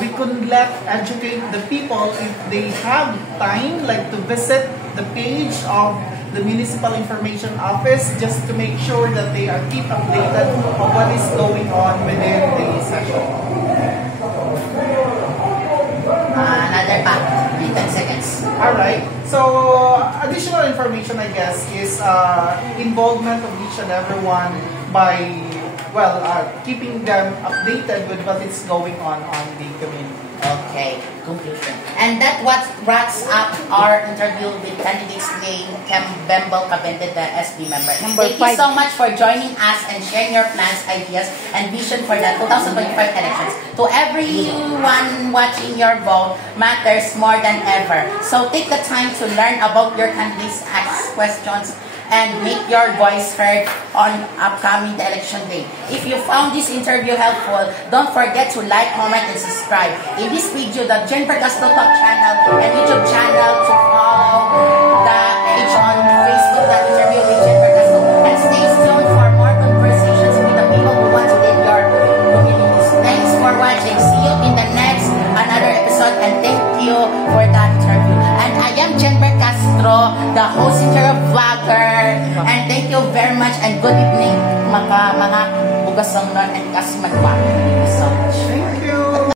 we could educate the people if they have time, like to visit the page of the Municipal Information Office just to make sure that they are keep updated of what is going on within the session. Another pack, 10 seconds. Alright, so additional information I guess is involvement of each and everyone by keeping them updated with what is going on the community. Okay, conclusion. And that what wraps up our interview with candidates named Bembel Cabente, the SB member. Thank you so much for joining us and sharing your plans, ideas, and vision for the 2025 elections. To everyone watching, your vote matters more than ever. So take the time to learn about your candidates, ask questions, and make your voice heard on upcoming election day. If you found this interview helpful, don't forget to like, comment, and subscribe. In this video, the Jennifer Castro Talk channel and YouTube channel to follow the page on Facebook, the interview with Jennifer Castro. And stay tuned for more conversations with the people who want to lead your communities. Thanks for watching. See you in the next another episode, and thank you for that interview. And I am Jennifer Castro, the host interview vlogger. And thank you very much and good evening mga bugasang non and kasmagwa. Thank you so much.